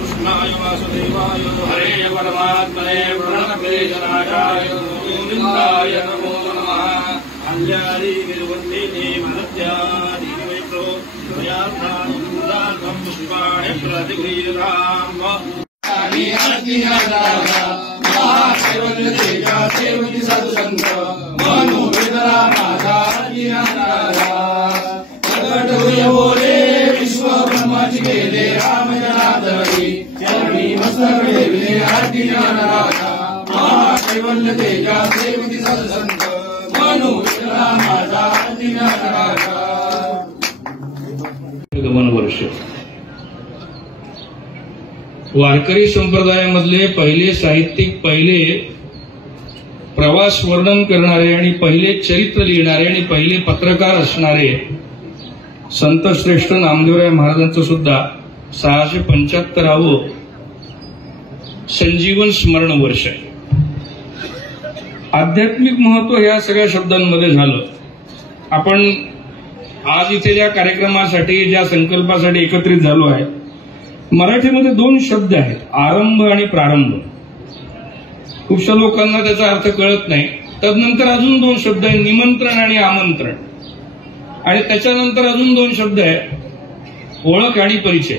कृष्णाय वासुदेवाय हरे परमात्मने प्रणतक्लेशनाशाय गोविन्दाय नमो नमः। अल्यादि निर्वन्दिने मनत्यादिवेत्रो द्वयार्थानुदानं शिवाणि प्रतिगृह्यताम् महादेवतेजा सेवति सत्संग मनोवेदना माझा बोले विश्व ब्रह्माची गेले राम जनार्दनी चरणी मस्तके विले आरती ज्ञानराजा महादैवल्य तेजा सेवती सत्संग मनोवेदना माझा आरती ज्ञानराजा। गमन वर्ष वारकरी संप्रदायामधले पहिले साहित्यिक, पहिले प्रवास वर्णन करणारे आणि पहिले चरित्र लिहिणारे आणि पहिले पत्रकार असणारे संत श्रेष्ठ नामदेवराय महाराजांचं सुद्धा 675वे संजीवन स्मरण वर्ष आहे। आध्यात्मिक महत्व ह्या सगळ्या शब्दांमध्ये झालं। आपण आज इथे ज्या कार्यक्रमासाठी, ज्या संकल्पासाठी एकत्रित झालो आहे, मराठीमध्ये 2 शब्द आहेत, आरंभ आणि प्रारंभ। खूपशा लोकांना त्याचा अर्थ कळत नाही। तदनंतर अजून 2 शब्द आहेत, निमंत्रण आणि आमंत्रण, आणि त्याच्यानंतर अजून 2 शब्द आहेत, ओळख आणि परिचय।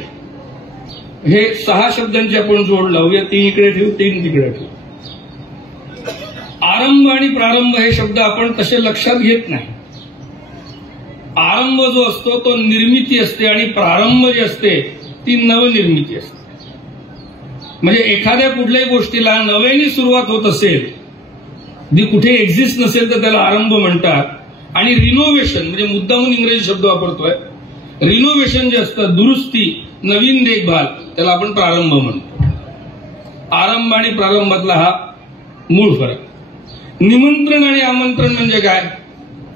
हे 6 शब्दांची आपण जोड लावूया, 3 इकडे ठेवू, 3 तिकडे ठेवू। आरंभ आणि प्रारंभ हे शब्द आपण तसे लक्षात घेत नाही। आरंभ जो असतो तो निर्मिती असते आणि प्रारंभ जे असते ती नवनिर्मिती असते। म्हणजे एखाद्या कुठल्याही गोष्टीला नव्याने सुरुवात होत असेल, जी कुठे एक्झिस्ट नसेल तर त्याला आरंभ म्हणतात। आणि रिनोव्हेशन म्हणजे मुद्दामून इंग्रजी शब्द वापरतोय, रिनोव्हेशन जे असतं, दुरुस्ती, नवीन देखभाल, त्याला आपण प्रारंभ म्हणतो। आरंभ आणि प्रारंभातला हा मूळ फरक। निमंत्रण आणि आमंत्रण म्हणजे काय?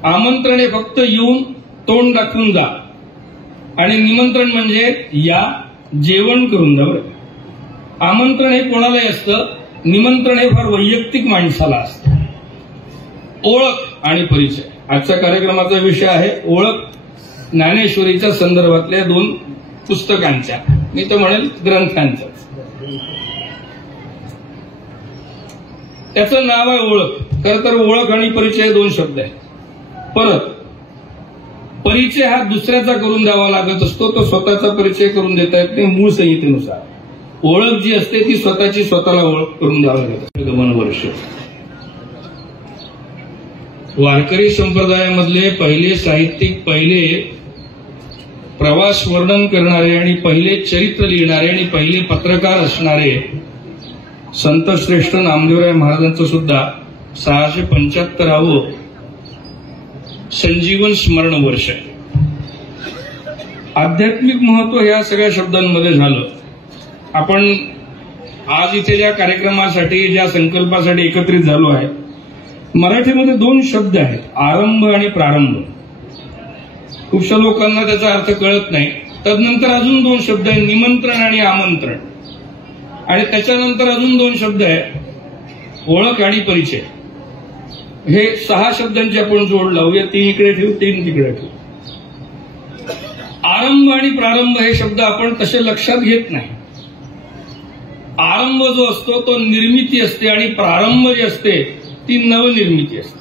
आमंत्रण हे फक्त येऊन तोंड दाखवून जा, आणि निमंत्रण म्हणजे या, जेवण करून जा। बरं, आमंत्रण हे कोणालाही असतं, निमंत्रण हे फार वैयक्तिक माणसाला असतं। ओळख आणि परिचय आजच्या कार्यक्रमाचा विषय आहे। ओळख ज्ञानेश्वरीच्या संदर्भातल्या 2 पुस्तकांच्या, मी तर म्हणेल ग्रंथांच्या। त्याचं नाव आहे ओळख। खरं तर ओळख आणि परिचय 2 शब्द आहेत। परत परिचय हा दुसऱ्याचा करून द्यावा लागत असतो, तो स्वतःचा परिचय करून देता येत नाही मूळ संहितेनुसार। ओळख जी असते ती स्वतःची स्वतःला ओळख करून द्यावी लागत असते। गमन वर्ष वारकरी संप्रदायामधले पहिले साहित्यिक, पहिले प्रवास वर्णन करणारे आणि पहिले चरित्र लिहिणारे आणि पहिले पत्रकार असणारे संत श्रेष्ठ नामदेवराय महाराजांचं सुद्धा 675वे संजीवन स्मरण वर्ष आहे। आध्यात्मिक महत्व ह्या सगळ्या शब्दांमध्ये झालं। आपण आज इथे ज्या कार्यक्रमासाठी, ज्या संकल्पासाठी एकत्रित झालो आहे, मराठीमध्ये 2 शब्द आहेत, आरंभ आणि प्रारंभ। खूपशा लोकांना त्याचा अर्थ कळत नाही। तदनंतर अजून 2 शब्द आहेत, निमंत्रण आणि आमंत्रण, आणि त्याच्यानंतर अजून 2 शब्द आहेत, ओळख आणि परिचय। हे 6 शब्दांची आपण जोड लावूया, 3 इकडे ठेवू, 3 तिकडे ठेवू। आरंभ आणि प्रारंभ हे शब्द आपण तसे लक्षात घेत नाही। आरंभ जो असतो तो निर्मिती असते आणि प्रारंभ जे असते ती नवनिर्मिती असते।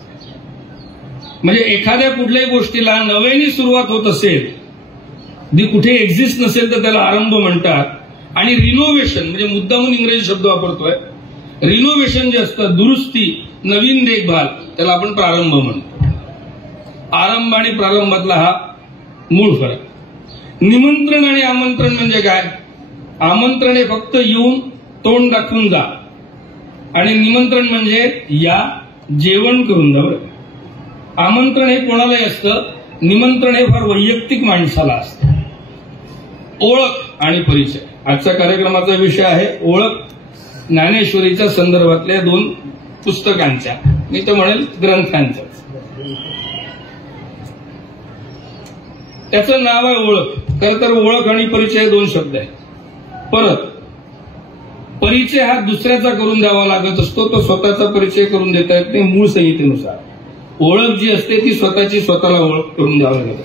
म्हणजे एखाद्या कुठल्याही गोष्टीला नव्याने सुरुवात होत असेल, जी कुठे एक्झिस्ट नसेल तर त्याला आरंभ म्हणतात। आणि रिनोव्हेशन म्हणजे मुद्दामून इंग्रजी शब्द वापरतोय, रिनोव्हेशन जे असतं, दुरुस्ती, नवीन देखभाल, त्याला आपण प्रारंभ म्हणतो। आरंभ आणि प्रारंभातला हा मूळ फरक। निमंत्रण आणि आमंत्रण म्हणजे काय? आमंत्रण हे फक्त येऊन तोंड दाखवून जा, आणि निमंत्रण म्हणजे या, जेवण करून जा। बरं, आमंत्रण हे कोणालाही असतं, निमंत्रण हे फार वैयक्तिक माणसाला असतं। ओळख आणि परिचय आजच्या कार्यक्रमाचा विषय आहे। ओळख ज्ञानेश्वरीच्या संदर्भातल्या 2 पुस्तकांच्या, मी तर म्हणेल ग्रंथांच्या। त्याचं नाव आहे ओळख। खरं तर ओळख आणि परिचय 2 शब्द आहेत। परत परिचय हा दुसऱ्याचा करून द्यावा लागत असतो, तो स्वतःचा परिचय करून देता येत नाही मूळ संहितेनुसार. ओळख जी असते ती स्वतःची स्वतःला ओळख करून द्यावी लागत असते.